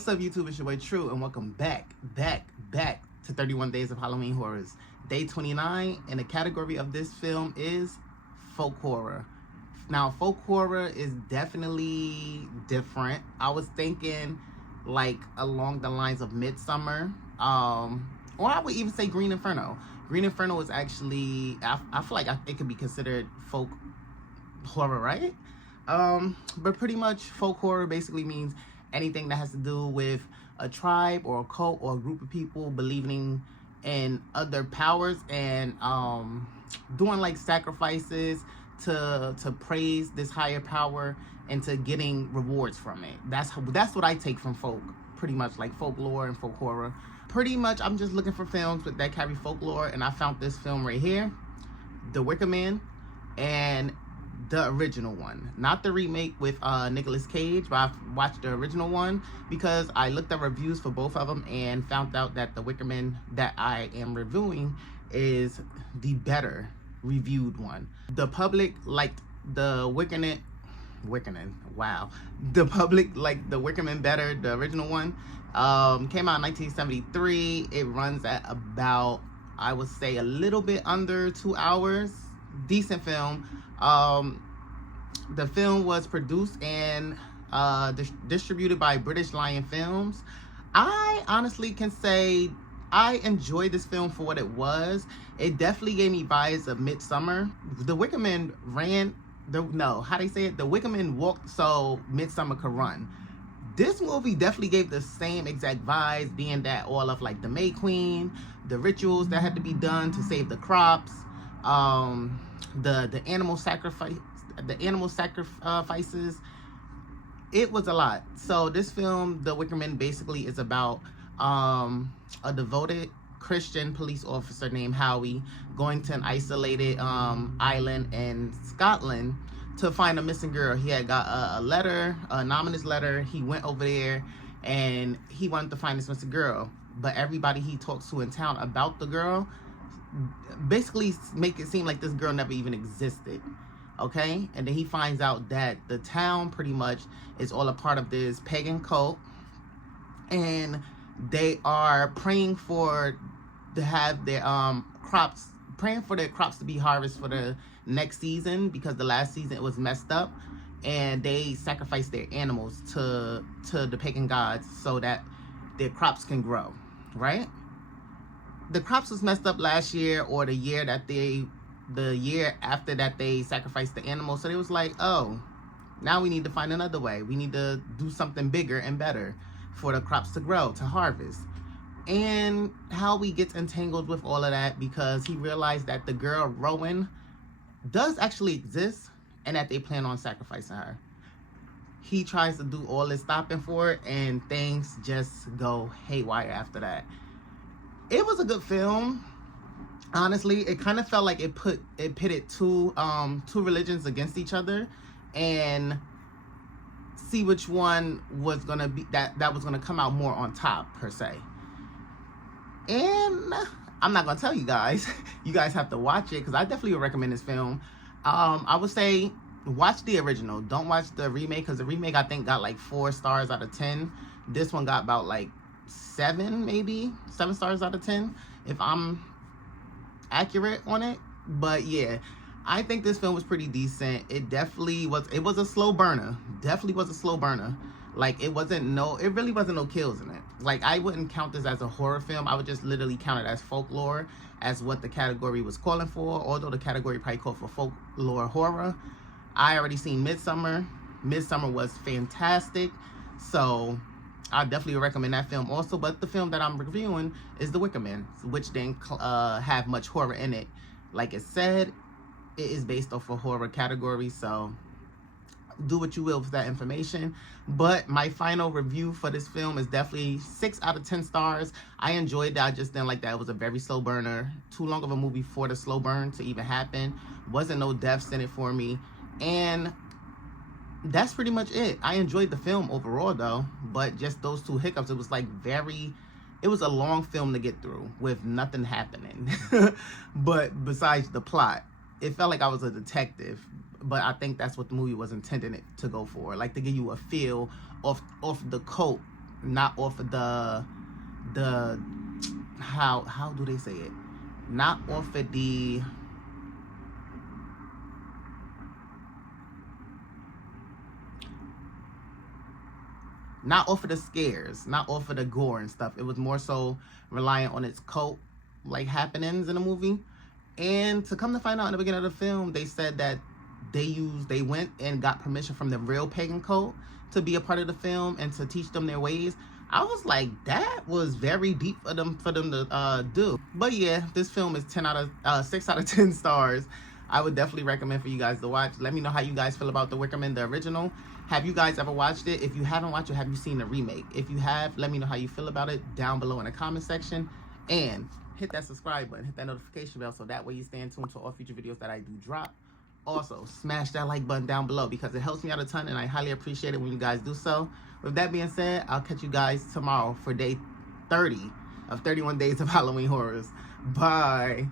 What's up, YouTube? It's your boy True, and welcome back to 31 Days of Halloween Horrors. Day 29, and the category of this film is folk horror. Now, folk horror is definitely different. I was thinking like along the lines of Midsummer, or I would even say Green Inferno. Green Inferno is actually, I feel like it could be considered folk horror, right? But pretty much folk horror basically means anything that has to do with a tribe or a cult or a group of people believing in other powers and doing like sacrifices to praise this higher power and to getting rewards from it. That's what I take from folk, pretty much, like folklore and folk horror. Pretty much I'm just looking for films that carry folklore, and I found this film right here, The Wicker Man, and the original one, not the remake with Nicolas Cage, but I watched the original one because I looked at reviews for both of them and found out that the Wicker Man that I am reviewing is the better reviewed one. The public liked the Wicker Man, wow. The public liked the Wicker Man better, the original one. Came out in 1973. It runs at about, I would say, a little bit under 2 hours. Decent film. The film was produced and distributed by British Lion Films. I honestly can say I enjoyed this film for what it was. It definitely gave me vibes of Midsummer. The Wicker Man the Wicker Man walked so Midsummer could run. This movie definitely gave the same exact vibes, being that all of like the May Queen, the rituals that had to be done to save the crops, the animal sacrifices. It was a lot. So this film, The Wicker Man, basically is about a devoted Christian police officer named Howie going to an isolated island in Scotland to find a missing girl. He had got a letter, an anonymous letter. He went over there and he wanted to find this missing girl, but everybody he talks to in town about the girl basically make it seem like this girl never even existed. Okay, and then he finds out that the town pretty much is all a part of this pagan cult, and they are praying to have their crops to be harvested for the next season, because the last season it was messed up, and they sacrifice their animals to the pagan gods so that their crops can grow, right? The crops was messed up last year, or the year after that they sacrificed the animals. So they was like, oh, now we need to find another way. We need to do something bigger and better for the crops to grow, to harvest. And Howie gets entangled with all of that because he realized that the girl Rowan does actually exist and that they plan on sacrificing her. He tries to do all this stopping for it, and things just go haywire after that. It was a good film. Honestly, it kind of felt like it pitted two religions against each other, and see which one was gonna be that was gonna come out more on top, per se. And I'm not gonna tell you guys. You guys have to watch it, because I definitely would recommend this film. I would say watch the original. Don't watch the remake, because the remake I think got like 4 stars out of 10. This one got about like 7 stars out of 10, if I'm accurate on it. But yeah, I think this film was pretty decent. It was a slow burner. Definitely was a slow burner. Like, it really wasn't no kills in it. Like, I wouldn't count this as a horror film. I would just literally count it as folklore, as what the category was calling for, although the category probably called for folklore horror. I already seen Midsummer. Midsummer was fantastic, so I definitely recommend that film also. But the film that I'm reviewing is The Wicker Man, which didn't have much horror in it. Like it said, it is based off a horror category, so do what you will with that information. But my final review for this film is definitely 6 out of 10 stars. I enjoyed that. I just didn't like that it was a very slow burner. Too long of a movie for the slow burn to even happen. Wasn't no deaths in it for me. And that's pretty much it. I enjoyed the film overall though, but just those 2 hiccups, it was like it was a long film to get through with nothing happening. But besides the plot, it felt like I was a detective, but I think that's what the movie was intended to go for, like to give you a feel of the cult not off of the how do they say it? Not off of the scares, not off of the gore and stuff. It was more so reliant on its cult like happenings in the movie. And to come to find out in the beginning of the film, they said that they went and got permission from the real pagan cult to be a part of the film and to teach them their ways. I was like, that was very deep for them to do. But yeah, this film is 6 out of 10 stars. I would definitely recommend for you guys to watch. Let me know how you guys feel about The Wicker Man, the original. Have you guys ever watched it? If you haven't watched it, have you seen the remake? If you have, let me know how you feel about it down below in the comment section. And hit that subscribe button, hit that notification bell, so that way you stay in tune to all future videos that I do drop. Also, smash that like button down below because it helps me out a ton and I highly appreciate it when you guys do so. With that being said, I'll catch you guys tomorrow for day 30 of 31 Days of Halloween Horrors. Bye.